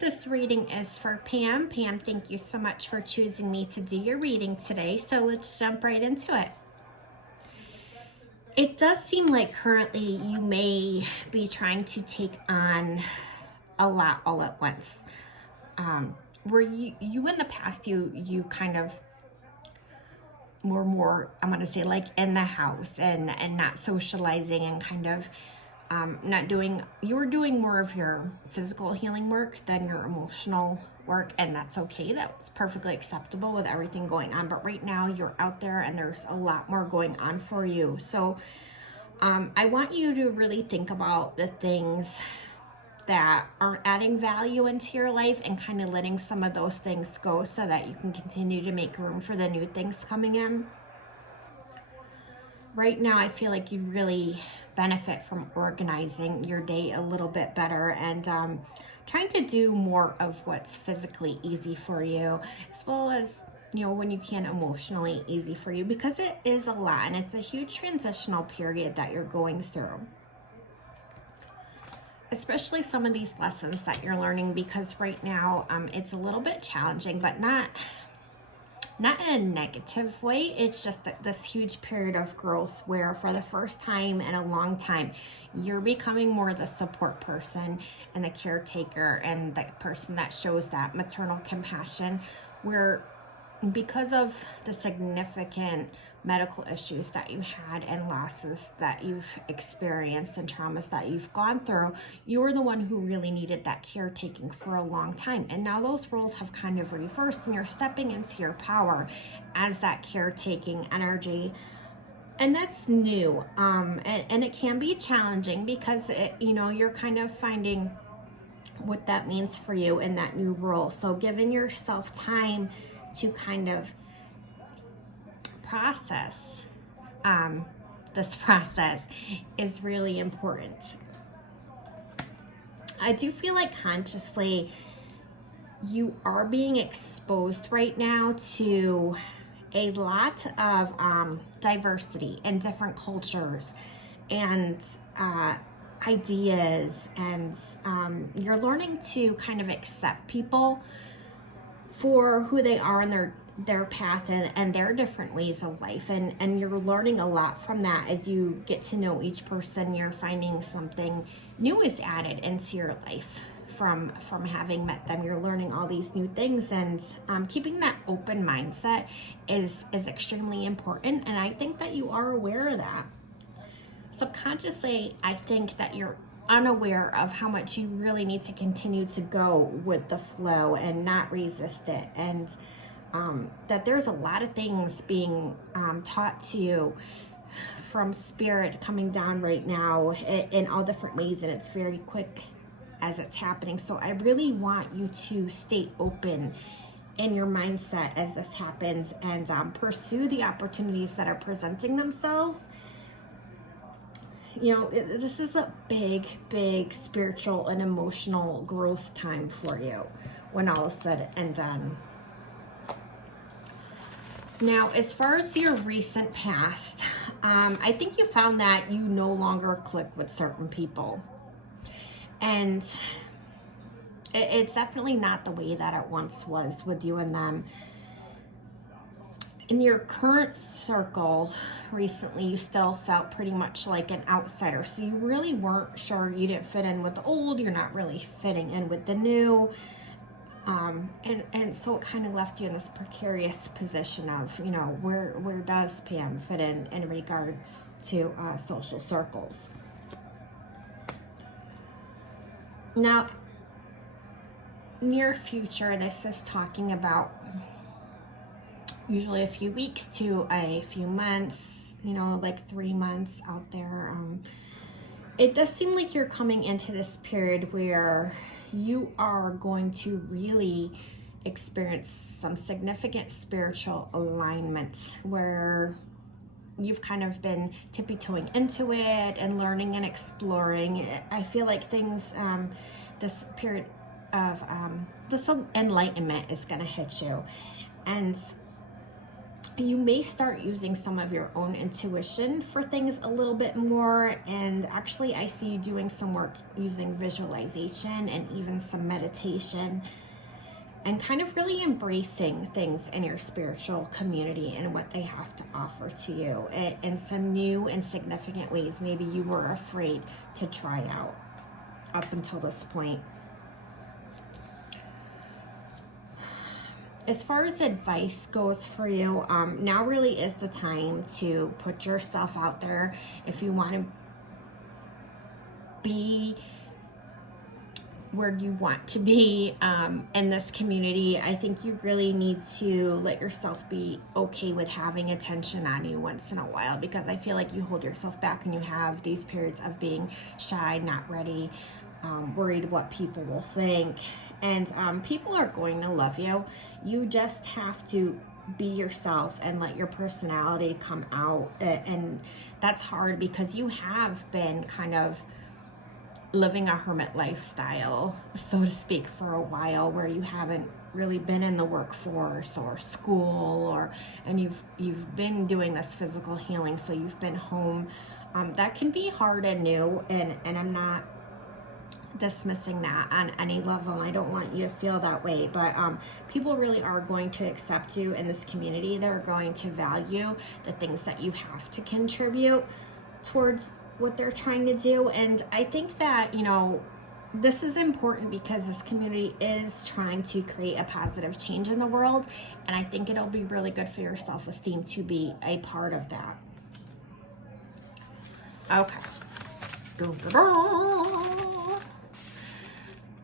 This reading is for Pam. Pam, thank you so much for choosing me to do your reading today. So let's jump right into it. It does seem like currently you may be trying to take on a lot all at once. Where you in the past, you kind of were more, I'm going to say, like in the house and not socializing and kind of not doing, you were doing more of your physical healing work than your emotional work, and that's okay. That's perfectly acceptable with everything going on. But right now you're out there and there's a lot more going on for you. So I want you to really think about the things that aren't adding value into your life and kind of letting some of those things go so that you can continue to make room for the new things coming in. Right now, I feel like you really benefit from organizing your day a little bit better and trying to do more of what's physically easy for you, as well as, you know, when you can, emotionally easy for you, because it is a lot and it's a huge transitional period that you're going through. Especially some of these lessons that you're learning, because right now it's a little bit challenging, but not in a negative way. It's just this huge period of growth where for the first time in a long time, you're becoming more the support person and the caretaker and the person that shows that maternal compassion, where because of the significant medical issues that you had and losses that you've experienced and traumas that you've gone through, you were the one who really needed that caretaking for a long time. And now those roles have kind of reversed and you're stepping into your power as that caretaking energy. And that's new. And it can be challenging because you're kind of finding what that means for you in that new role. So giving yourself time to kind of process this process is really important. I do feel like consciously you are being exposed right now to a lot of diversity and different cultures and ideas, and you're learning to kind of accept people for who they are and their path and their different ways of life, and you're learning a lot from that. As you get to know each person, you're finding something new is added into your life from having met them. You're learning all these new things, and keeping that open mindset is extremely important, and I think that you are aware of that. Subconsciously, I think that you're unaware of how much you really need to continue to go with the flow and not resist it, and that there's a lot of things being taught to you from spirit coming down right now in all different ways, and it's very quick as it's happening. So I really want you to stay open in your mindset as this happens, and pursue the opportunities that are presenting themselves. You know, this is a big spiritual and emotional growth time for you when all is said and done. Now, as far as your recent past, I think you found that you no longer click with certain people. And it's definitely not the way that it once was with you and them. In your current circle recently, you still felt pretty much like an outsider. So you really weren't sure, you didn't fit in with the old, you're not really fitting in with the new. And so it kind of left you in this precarious position of, you know, where does Pam fit in regards to social circles? Now, near future, this is talking about usually a few weeks to a few months, you know, like 3 months out there. It does seem like you're coming into this period where you are going to really experience some significant spiritual alignment, where you've kind of been tippy-toeing into it and learning and exploring. I feel like things, this period of this enlightenment is going to hit you. And you may start using some of your own intuition for things a little bit more. And actually, I see you doing some work using visualization and even some meditation, and kind of really embracing things in your spiritual community and what they have to offer to you in some new and significant ways maybe you were afraid to try out up until this point. As far as advice goes for you, now really is the time to put yourself out there. If you want to be where you want to be in this community, I think you really need to let yourself be okay with having attention on you once in a while, because I feel like you hold yourself back and you have these periods of being shy, not ready, worried what people will think. And people are going to love you. You just have to be yourself and let your personality come out. And that's hard because you have been kind of living a hermit lifestyle, so to speak, for a while, where you haven't really been in the workforce or school, and you've been doing this physical healing, so you've been home. That can be hard and new, and I'm not dismissing that on any level. I don't want you to feel that way, but people really are going to accept you in this community. They're going to value the things that you have to contribute towards what they're trying to do. And I think that, this is important because this community is trying to create a positive change in the world, and I think it'll be really good for your self-esteem to be a part of that. Okay.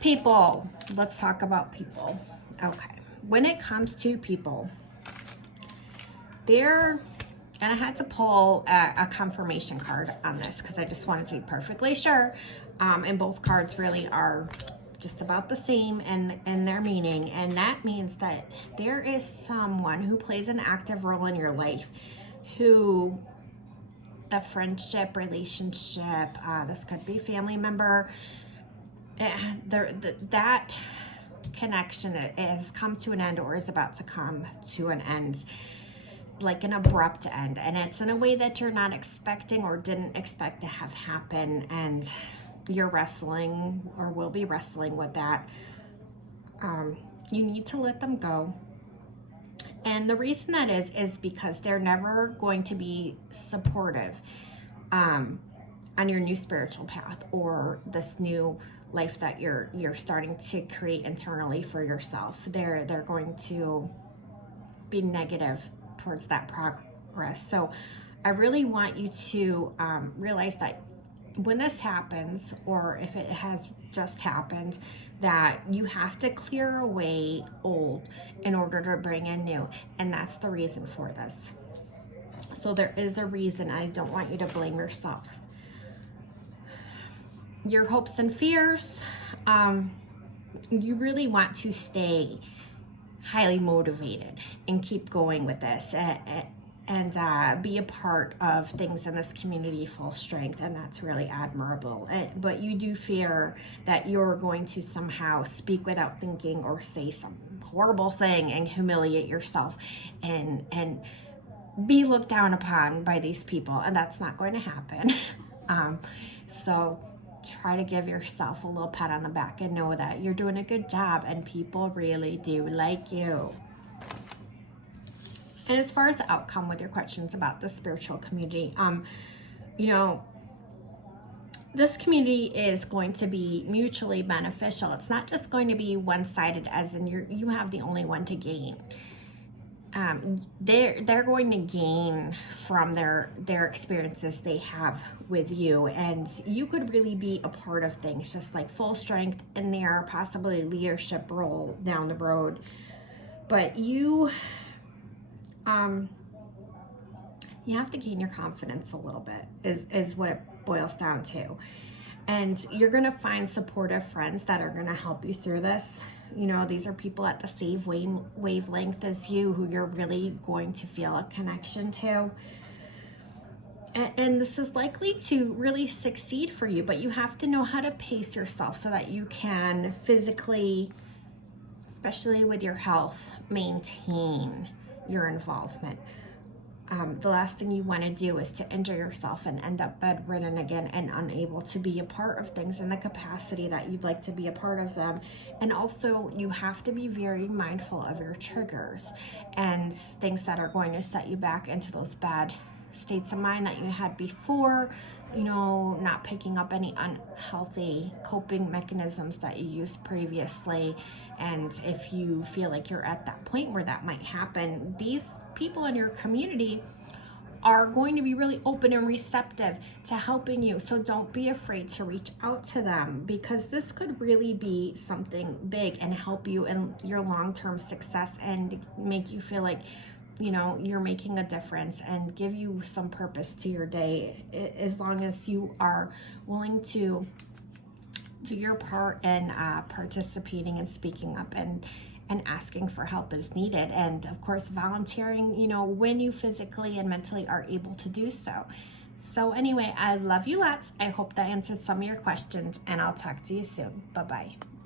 People. Let's talk about people. Okay. When it comes to people, and I had to pull a confirmation card on this because I just wanted to be perfectly sure. And both cards really are just about the same in their meaning. And that means that there is someone who plays an active role in your life, who the friendship, relationship, this could be family member, that connection has come to an end or is about to come to an end, like an abrupt end, and it's in a way that you're not expecting or didn't expect to have happen, and you're wrestling or will be wrestling with that. You need to let them go. And the reason that is because they're never going to be supportive on your new spiritual path or this new life that you're starting to create internally for yourself. They're going to be negative towards that progress. So I really want you to realize that when this happens, or if it has just happened, that you have to clear away old in order to bring in new. And that's the reason for this. So there is a reason. I don't want you to blame yourself. Your hopes and fears, you really want to stay highly motivated and keep going with this and be a part of things in this community full strength, and that's really admirable. But you do fear that you're going to somehow speak without thinking or say some horrible thing and humiliate yourself and be looked down upon by these people, and that's not going to happen. So try to give yourself a little pat on the back and know that you're doing a good job and people really do like you. And as far as the outcome with your questions about the spiritual community, this community is going to be mutually beneficial. It's not just going to be one-sided, as in you have the only one to gain. They're going to gain from their experiences they have with you, and you could really be a part of things, just like full strength in their possibly leadership role down the road. But you have to gain your confidence a little bit, is what it boils down to. And you're going to find supportive friends that are going to help you through this. These are people at the same wavelength as you, who you're really going to feel a connection to. And this is likely to really succeed for you, but you have to know how to pace yourself so that you can physically, especially with your health, maintain your involvement. The last thing you want to do is to injure yourself and end up bedridden again and unable to be a part of things in the capacity that you'd like to be a part of them. And also, you have to be very mindful of your triggers and things that are going to set you back into those bad states of mind that you had before, you know, not picking up any unhealthy coping mechanisms that you used previously. And if you feel like you're at that point where that might happen, these people in your community are going to be really open and receptive to helping you. So don't be afraid to reach out to them, because this could really be something big and help you in your long-term success and make you feel like, you know, you're making a difference and give you some purpose to your day, as long as you are willing to do your part in participating and speaking up and asking for help as needed. And of course, volunteering, you know, when you physically and mentally are able to do so. So anyway, I love you lots. I hope that answered some of your questions, and I'll talk to you soon. Bye-bye.